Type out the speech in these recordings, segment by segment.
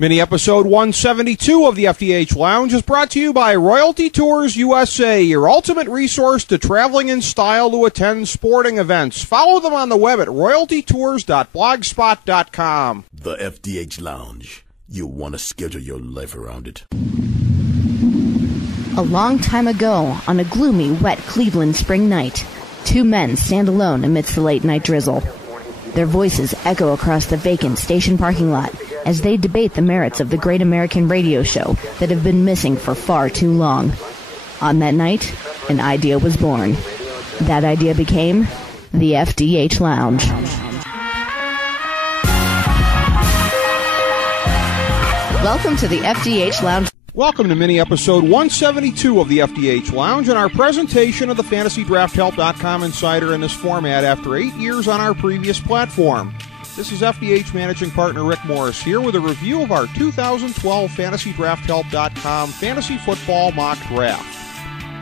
Mini episode 172 of the FDH Lounge is brought to you by Royalty Tours USA, your ultimate resource to traveling in style to attend sporting events. Follow them on the web at royaltytours.blogspot.com. The FDH Lounge. You'll want to schedule your life around it. A long time ago, on a gloomy, wet Cleveland spring night, two men stand alone amidst the late-night drizzle. Their voices echo across the vacant station parking lot as they debate the merits of the great American radio show that have been missing for far too long. On that night, an idea was born. That idea became the FDH Lounge. Welcome to the FDH Lounge. Welcome to mini episode 172 of the FDH Lounge and our presentation of the FantasyDraftHelp.com Insider in this format after 8 years on our previous platform. This is FDH Managing Partner Rick Morris here with a review of our 2012 FantasyDraftHelp.com Fantasy Football Mock Draft.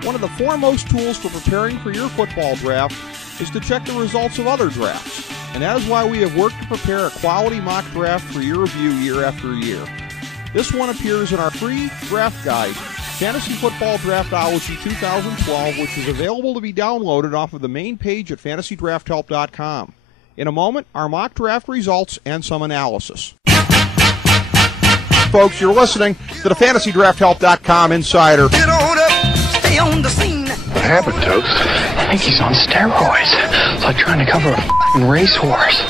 One of the foremost tools for preparing for your football draft is to check the results of other drafts, and that is why we have worked to prepare a quality mock draft for your review year after year. This one appears in our free draft guide, Fantasy Football Draftology 2012, which is available to be downloaded off of the main page at FantasyDraftHelp.com. In a moment, our mock draft results and some analysis. Folks, you're listening to the FantasyDraftHelp.com Insider. Get on up, stay on the scene. What happened, Toast? I think he's on steroids. It's like trying to cover a f***ing racehorse.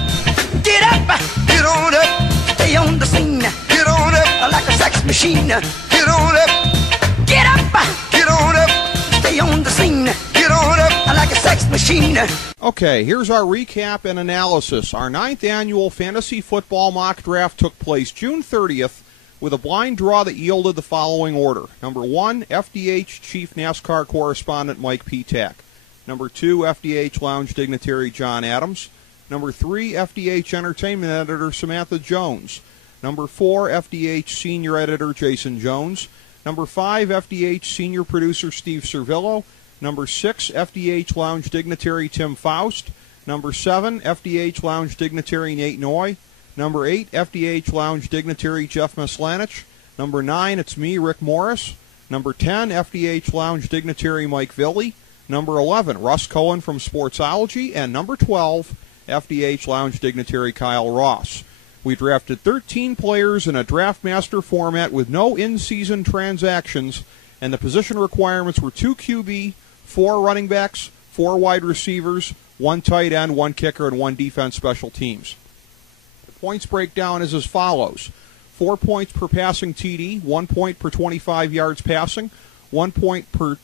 Get up, get on up, stay on the scene. Get on up like a sex machine. Get on up, get on up, stay on the scene. Get on up like a sex machine. Okay, here's our recap and analysis. Our 9th annual Fantasy Football Mock Draft took place June 30th with a blind draw that yielded the following order. Number 1, FDH Chief NASCAR Correspondent Mike Petak. Number 2, FDH Lounge Dignitary John Adams. Number 3, FDH Entertainment Editor Samantha Jones. Number 4, FDH Senior Editor Jason Jones. Number 5, FDH Senior Producer Steve Servillo. Number 6, FDH Lounge Dignitary Tim Faust. Number 7, FDH Lounge Dignitary Nate Noy. Number 8, FDH Lounge Dignitary Jeff Meslanich. Number 9, it's me, Rick Morris. Number 10, FDH Lounge Dignitary Mike Villi. Number 11, Russ Cohen from Sportsology. And number 12, FDH Lounge Dignitary Kyle Ross. We drafted 13 players in a draft master format with no in-season transactions, and the position requirements were 2 QB, 4 running backs, 4 wide receivers, 1 tight end, 1 kicker, and 1 defense special teams. The points breakdown is as follows. 4 points per passing TD, 1 point per 25 yards passing, 1 point per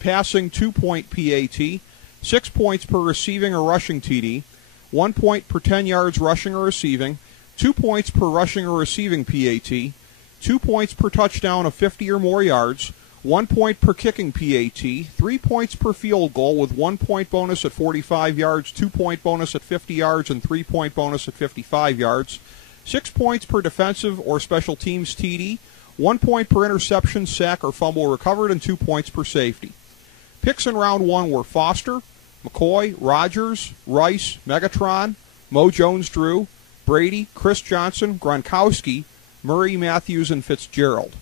passing 2-point PAT, 6 points per receiving or rushing TD, 1 point per 10 yards rushing or receiving, 2 points per rushing or receiving PAT, 2 points per touchdown of 50 or more yards, 1 point per kicking PAT, 3 points per field goal with 1 point bonus at 45 yards, 2 point bonus at 50 yards, and 3 point bonus at 55 yards, 6 points per defensive or special teams TD, 1 point per interception, sack, or fumble recovered, and 2 points per safety. Picks in round 1 were Foster, McCoy, Rogers, Rice, Megatron, Mo Jones-Drew, Brady, Chris Johnson, Gronkowski, Murray, Matthews, and Fitzgerald.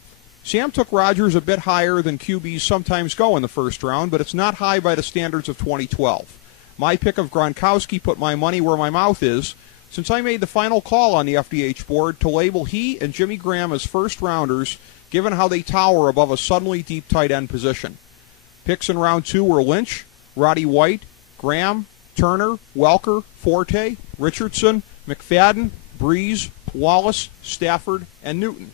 Sam took Rodgers a bit higher than QBs sometimes go in the first round, but it's not high by the standards of 2012. My pick of Gronkowski put my money where my mouth is, since I made the final call on the FDH board to label he and Jimmy Graham as first-rounders, given how they tower above a suddenly deep tight end position. Picks in round 2 were Lynch, Roddy White, Graham, Turner, Welker, Forte, Richardson, McFadden, Breeze, Wallace, Stafford, and Newton.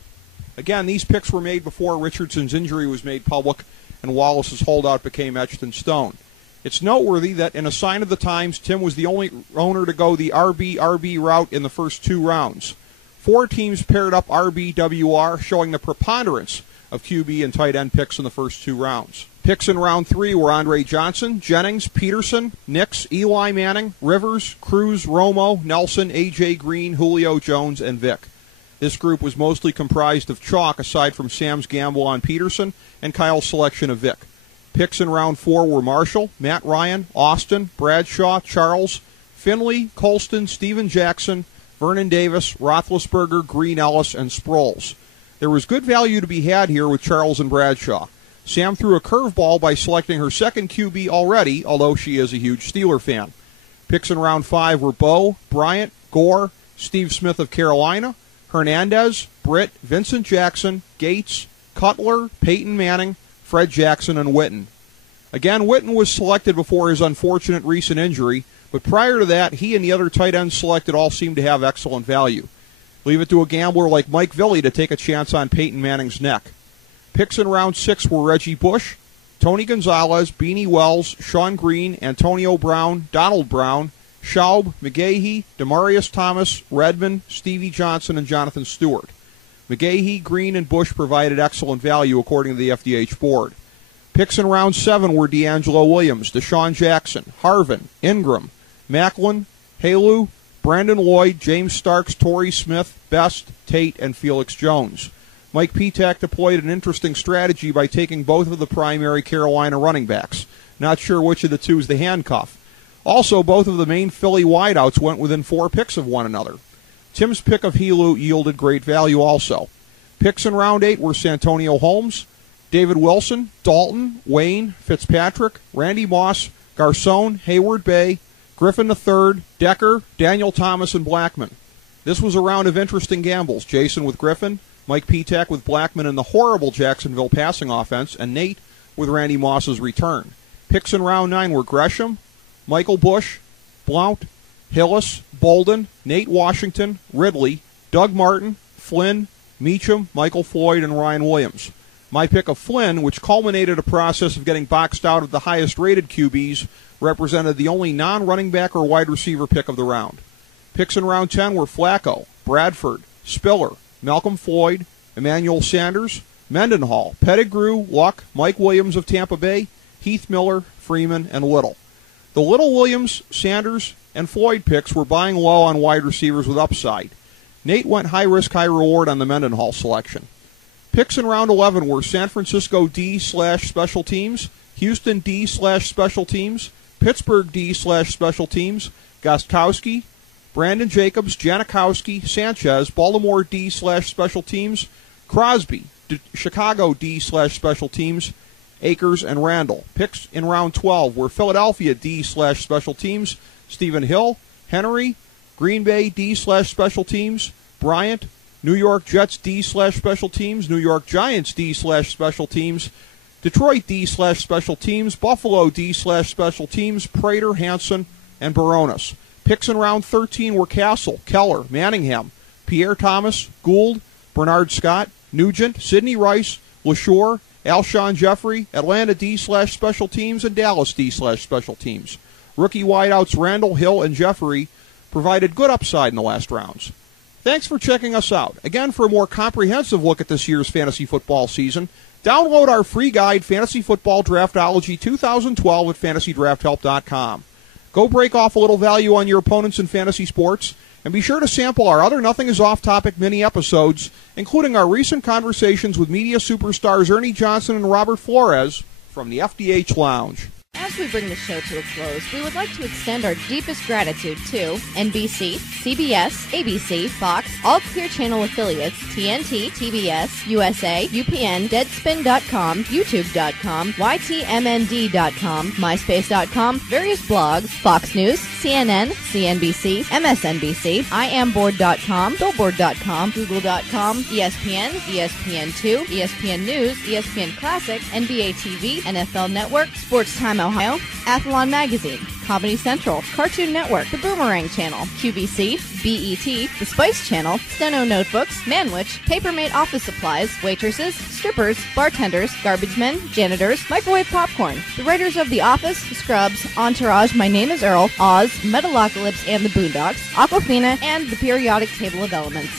Again, these picks were made before Richardson's injury was made public and Wallace's holdout became etched in stone. It's noteworthy that in a sign of the times, Tim was the only owner to go the RB route in the first 2 rounds. 4 teams paired up RBWR, showing the preponderance of QB and tight end picks in the first 2 rounds. Picks in round 3 were Andre Johnson, Jennings, Peterson, Nix, Eli Manning, Rivers, Cruz, Romo, Nelson, A.J. Green, Julio Jones, and Vic. This group was mostly comprised of chalk aside from Sam's gamble on Peterson and Kyle's selection of Vic. Picks in round 4 were Marshall, Matt Ryan, Austin, Bradshaw, Charles, Finley, Colston, Steven Jackson, Vernon Davis, Roethlisberger, Green, Ellis, and Sproles. There was good value to be had here with Charles and Bradshaw. Sam threw a curveball by selecting her second QB already, although she is a huge Steeler fan. Picks in round 5 were Bo, Bryant, Gore, Steve Smith of Carolina, Hernandez, Britt, Vincent Jackson, Gates, Cutler, Peyton Manning, Fred Jackson, and Witten. Again, Witten was selected before his unfortunate recent injury, but prior to that, he and the other tight ends selected all seemed to have excellent value. Leave it to a gambler like Mike Villy to take a chance on Peyton Manning's neck. Picks in round 6 were Reggie Bush, Tony Gonzalez, Beanie Wells, Sean Green, Antonio Brown, Donald Brown, Schaub, McGahee, Demarius Thomas, Redmond, Stevie Johnson, and Jonathan Stewart. McGahee, Green, and Bush provided excellent value according to the FDH board. Picks in round 7 were D'Angelo Williams, Deshaun Jackson, Harvin, Ingram, Macklin, Halu, Brandon Lloyd, James Starks, Torrey Smith, Best, Tate, and Felix Jones. Mike Petak deployed an interesting strategy by taking both of the primary Carolina running backs. Not sure which of the two is the handcuff. Also, both of the main Philly wideouts went within 4 picks of one another. Tim's pick of Helu yielded great value also. Picks in round 8 were Santonio Holmes, David Wilson, Dalton, Wayne, Fitzpatrick, Randy Moss, Garcon, Hayward Bay, Griffin III, Decker, Daniel Thomas, and Blackman. This was a round of interesting gambles. Jason with Griffin, Mike Petak with Blackman and the horrible Jacksonville passing offense, and Nate with Randy Moss's return. Picks in round 9 were Gresham, Michael Bush, Blount, Hillis, Bolden, Nate Washington, Ridley, Doug Martin, Flynn, Meacham, Michael Floyd, and Ryan Williams. My pick of Flynn, which culminated a process of getting boxed out of the highest-rated QBs, represented the only non-running back or wide receiver pick of the round. Picks in round 10 were Flacco, Bradford, Spiller, Malcolm Floyd, Emmanuel Sanders, Mendenhall, Pettigrew, Luck, Mike Williams of Tampa Bay, Heath Miller, Freeman, and Little. The Little, Williams, Sanders, and Floyd picks were buying low on wide receivers with upside. Nate went high-risk, high-reward on the Mendenhall selection. Picks in round 11 were San Francisco D/special teams, Houston D/special teams, Pittsburgh D/special teams, Gostkowski, Brandon Jacobs, Janikowski, Sanchez, Baltimore D/special teams, Crosby, Chicago D/special teams, Akers, and Randall. Picks in round 12 were Philadelphia D/special teams, Stephen Hill, Henry, Green Bay D/special teams, Bryant, New York Jets D/special teams, New York Giants D/special teams, Detroit D/special teams, Buffalo D/special teams, Prater, Hansen, and Baronis. Picks in round 13 were Castle, Keller, Manningham, Pierre Thomas, Gould, Bernard Scott, Nugent, Sidney Rice, LaShore, Alshon Jeffrey, Atlanta D/special teams, and Dallas D/special teams. Rookie wideouts Randall, Hill, and Jeffrey provided good upside in the last rounds. Thanks for checking us out. Again, for a more comprehensive look at this year's fantasy football season, download our free guide, Fantasy Football Draftology 2012 at FantasyDraftHelp.com. Go break off a little value on your opponents in fantasy sports, and be sure to sample our other Nothing is Off-Topic mini episodes, including our recent conversations with media superstars Ernie Johnson and Robert Flores from the FDH Lounge. As we bring the show to a close, we would like to extend our deepest gratitude to NBC, CBS, ABC, Fox, all Clear Channel affiliates, TNT, TBS, USA, UPN, Deadspin.com, YouTube.com, YTMND.com, MySpace.com, various blogs, Fox News, CNN, CNBC, MSNBC, IamBoard.com, Billboard.com, Google.com, ESPN, ESPN2, ESPN News, ESPN Classic, NBA TV, NFL Network, Sports Time Ohio, Athlon Magazine, Comedy Central, Cartoon Network, The Boomerang Channel, QVC, BET, The Spice Channel, Steno Notebooks, Manwich, Papermate Office Supplies, waitresses, strippers, bartenders, garbage men, janitors, microwave popcorn, the writers of The Office, Scrubs, Entourage, My Name is Earl, Oz, Metalocalypse and the Boondocks, Aquafina, and the Periodic Table of Elements.